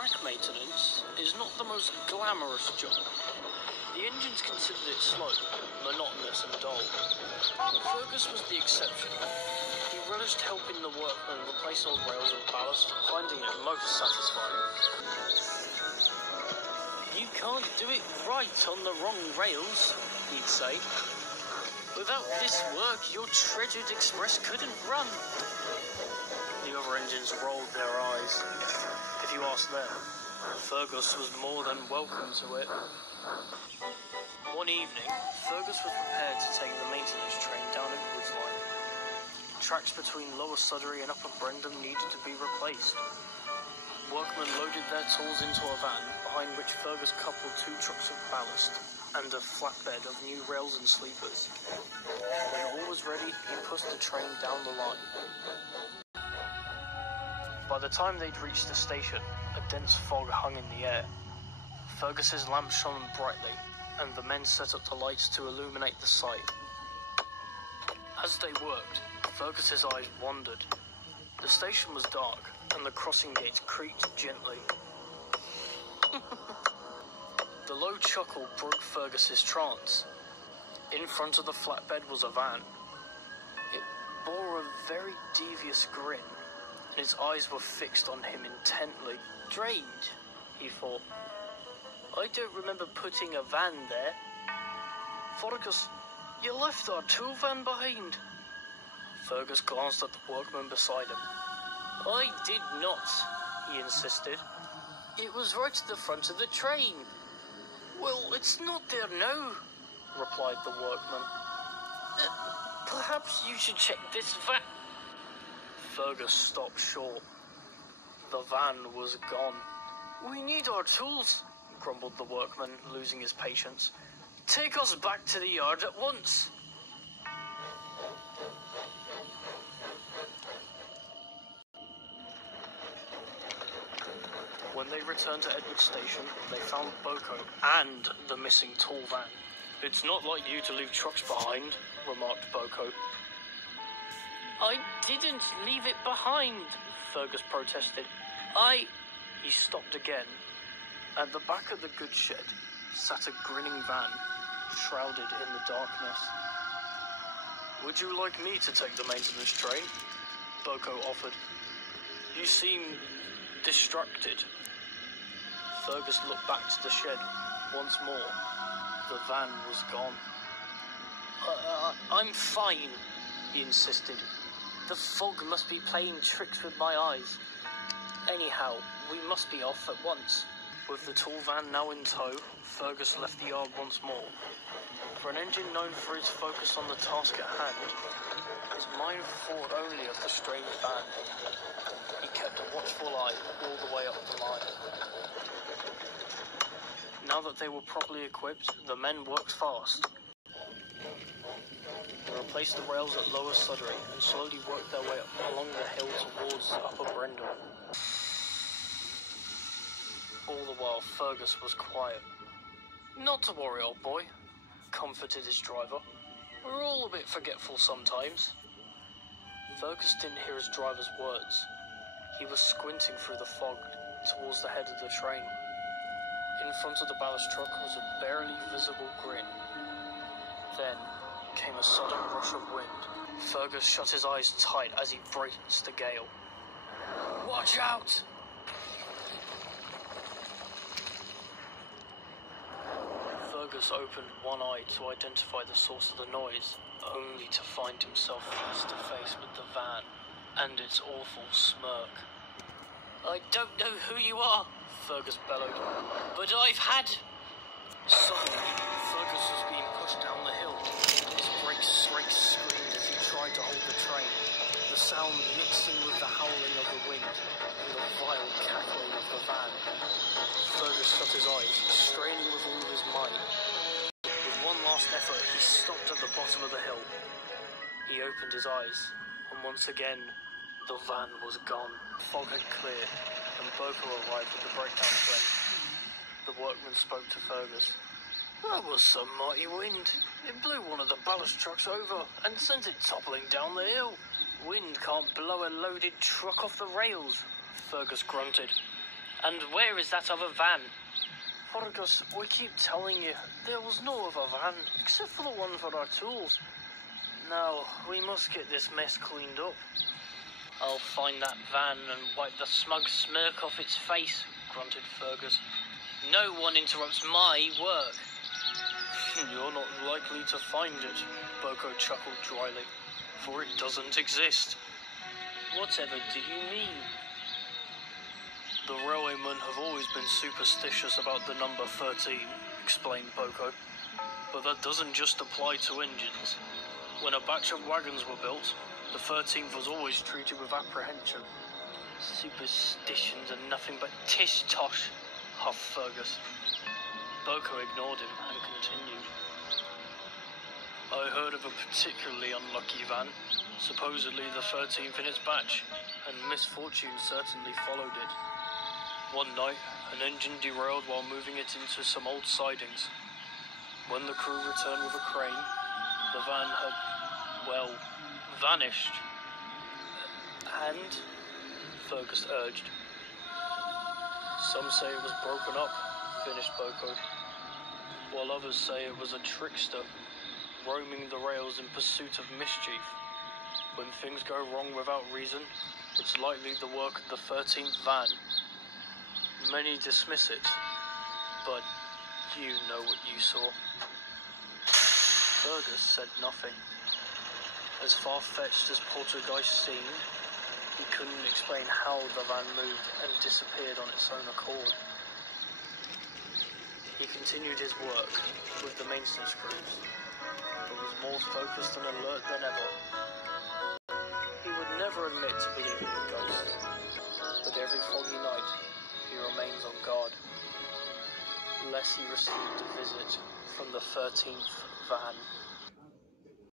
track maintenance is not the most glamorous job. The engines considered it slow, monotonous and dull. Fergus was the exception. He relished helping the workmen replace old rails and ballast, finding it most satisfying. "You can't do it right on the wrong rails," he'd say. "Without this work, your treasured express couldn't run." The other engines rolled their eyes. If you asked them, Fergus was more than welcome to it. One evening, Fergus was prepared to take the maintenance train down Edward's line. Tracks between Lower Sudbury and Upper Brendam needed to be replaced. Workmen loaded their tools into a van, behind which Fergus coupled 2 trucks of ballast and a flatbed of new rails and sleepers. When all was ready, he pushed the train down the line. By the time they'd reached the station, a dense fog hung in the air. Fergus's lamp shone brightly, and the men set up the lights to illuminate the sight. As they worked, Fergus's eyes wandered. The station was dark, and the crossing gates creaked gently. The low chuckle broke Fergus's trance. In front of the flatbed was a van. It bore a very devious grin, and its eyes were fixed on him intently. "Strange," he thought. "I don't remember putting a van there." "Fergus, you left our tool van behind." Fergus glanced at the workman beside him. "I did not," he insisted. "It was right at the front of the train." "Well, it's not there now," replied the workman. "Perhaps you should check this van." Fergus stopped short. The van was gone. "We need our tools," grumbled the workman, losing his patience. "Take us back to the yard at once." When they returned to Edward Station, they found Boko and the missing tool van. "It's not like you to leave trucks behind," remarked Boko. "I didn't leave it behind," Fergus protested. He stopped again. At the back of the goods shed sat a grinning van, shrouded in the darkness. "Would you like me to take the maintenance train?" Boko offered. "You seem distracted." Fergus looked back to the shed once more. The van was gone. I'm fine," he insisted. "The fog must be playing tricks with my eyes. Anyhow, we must be off at once." With the tool van now in tow, Fergus left the yard once more. For an engine known for its focus on the task at hand, his mind thought only of the strange van. He kept a watchful eye all the way up the line. Now that they were properly equipped, the men worked fast. They replaced the rails at Lower Sudbury and slowly worked their way up along the hill towards Upper Brendam. All the while, Fergus was quiet. "Not to worry, old boy," comforted his driver. "We're all a bit forgetful sometimes." Fergus didn't hear his driver's words. He was squinting through the fog towards the head of the train. In front of the ballast truck was a barely visible grin. Then came a sudden rush of wind. Fergus shut his eyes tight as he braced the gale. "Watch out!" Fergus opened one eye to identify the source of the noise, only to find himself face to face with the van and its awful smirk. "I don't know who you are," Fergus bellowed, "but I've had..." Suddenly, Fergus was being pushed down the hill. His brakes screamed as he tried to hold the train, the sound mixing with the howling of the wind and the vile cackling of the van. Fergus shut his eyes, straining with all his might. With one last effort, he stopped at the bottom of the hill. He opened his eyes, and once again, the van was gone. The fog had cleared, and Boko arrived with the breakdown train. The workman spoke to Fergus. "That was some mighty wind. It blew one of the ballast trucks over and sent it toppling down the hill." "Wind can't blow a loaded truck off the rails," Fergus grunted. And where is that other van? Fergus, we keep telling you, there was no other van, except for the one for our tools. Now, we must get this mess cleaned up. I'll find that van and wipe the smug smirk off its face, grunted Fergus. No one interrupts my work. You're not likely to find it, Boko chuckled dryly, for it doesn't exist. Whatever do you mean? The railwaymen have always been superstitious about the number 13, explained Boko. But that doesn't just apply to engines. When a batch of wagons were built, the 13th was always treated with apprehension. Superstitions are nothing but tish-tosh, huffed Fergus. Boko ignored him and continued. I heard of a particularly unlucky van, supposedly the 13th in its batch, and misfortune certainly followed it. One night, an engine derailed while moving it into some old sidings. When the crew returned with a crane, the van had, well, vanished. And? Fergus urged. Some say it was broken up, finished Boko, while others say it was a trickster, roaming the rails in pursuit of mischief. When things go wrong without reason, it's likely the work of the 13th van. Many dismiss it, but you know what you saw. Fergus said nothing. As far-fetched as poltergeist seemed, he couldn't explain how the van moved and disappeared on its own accord. He continued his work with the maintenance crews, but was more focused and alert than ever. He would never admit to believing in ghosts, but every foggy night he remains on guard, lest he received a visit from the 13th van.